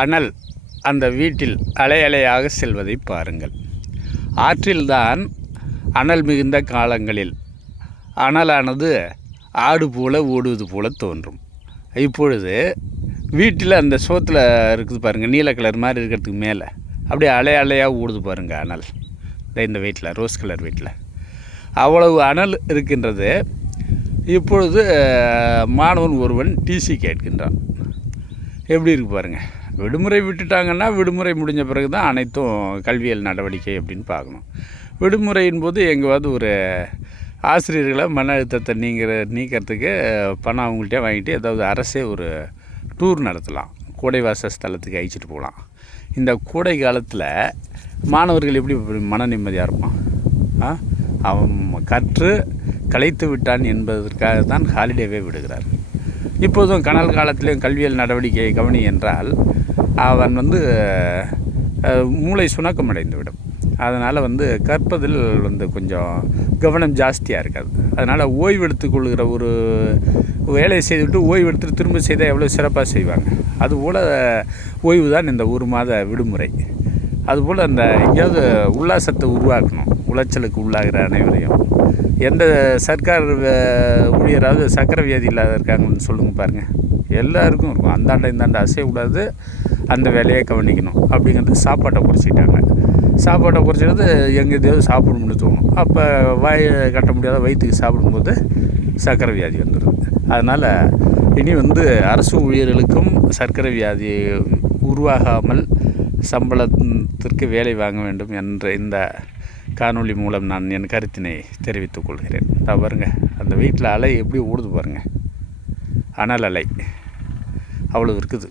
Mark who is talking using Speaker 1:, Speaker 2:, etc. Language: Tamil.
Speaker 1: அனல் அந்த வீட்டில் அலை அலையாக செல்வதை பாருங்கள். ஆற்றில்தான் அனல் மிகுந்த காலங்களில் அனலானது ஆடு போல ஓடுவது போல தோன்றும். இப்பொழுது வீட்டில் அந்த சோத்தில் இருக்குது பாருங்கள் நீல கலர் மாதிரி இருக்கிறதுக்கு மேலே. அப்படியே அலை அலையாக ஓடுது பாருங்கள் அனல். இந்த இந்த வீட்டில் ரோஸ் கலர் வீட்டில். அவ்வளவு அனல் இருக்கின்றது. இப்பொழுது மாணவன் ஒருவன் டிசி கேட்கின்றான். எப்படி இருக்கு பாருங்கள் விடுமுறை விட்டுட்டாங்கன்னா விடுமுறை முடிஞ்ச பிறகு தான் அனைத்தும் கல்வியல் நடவடிக்கை அப்படின்னு பார்க்கணும். விடுமுறையின் போது எங்கேயாவது ஒரு ஆசிரியர்களை மன அழுத்தத்தை நீங்கிற நீக்கிறதுக்கு பணம் அவங்கள்ட்டே வாங்கிட்டு ஏதாவது அரசே ஒரு டூர் நடத்தலாம். கோடைவாச ஸ்தலத்துக்கு அழைச்சிட்டு போகலாம். இந்த கோடை காலத்தில் மாணவர்கள் எப்படி மன நிம்மதியாக இருப்பான்? அவன் கற்று களைத்து விட்டான் என்பதற்காக தான் ஹாலிடேவே விடுகிறார். இப்போதும் கனல் காலத்திலையும் கல்வியல் நடவடிக்கையை கவனி என்றால் அவன் வந்து மூளை சுணக்கமடைந்து விடும் அதனால் வந்து கற்பதில் வந்து கொஞ்சம் கவனம் ஜாஸ்தியாக இருக்காது. அதனால் ஓய்வெடுத்து கொள்கிற ஒரு வேலையை செய்துவிட்டு ஓய்வு எடுத்துட்டு திரும்ப செய்தால் எவ்வளோ சிறப்பாக செய்வாங்க? அதுபோல் ஓய்வு தான் இந்த ஒரு மாத விடுமுறை. அதுபோல் அந்த எங்கேயாவது உல்லாசத்தை உருவாக்கணும். உளைச்சலுக்கு உள்ளாகிற அனைவரையும். எந்த சர்க்கார் வே- ஊழியராவது சக்கரை வியாதி இல்லாத இருக்காங்கன்னு சொல்லுங்கள் பாருங்கள் எல்லாருக்கும் இருக்கும். அந்தாண்ட இந்தாண்டை அசையக்கூடாது அந்த வேலையை கவனிக்கணும். அப்படிங்கிறது சாப்பாட்டை குறைச்சிட்டாங்க. சாப்பாட்டை குறைச்சிட்டு எங்கேயாவது எதையாவது சாப்பிடணும்னு தோணும். அப்போ வாய் கட்ட முடியாத வயிற்றுக்கு சாப்பிடும்போது சர்க்கரை வியாதி வந்துடுது அதனால் இனி வந்து அரசு ஊழியர்களுக்கும் சர்க்கரை வியாதி உருவாகாமல் சம்பளத்திற்கு வேலை வாங்க வேண்டும் என்ற இந்த காணொளி மூலம் நான் என் கருத்தினை தெரிவித்துக் கொள்கிறேன். நான் பாருங்க அந்த வீட்டில் அலை எப்படி ஓடுது பாருங்கள் அனல் அலை அவ்வளோ இருக்குது.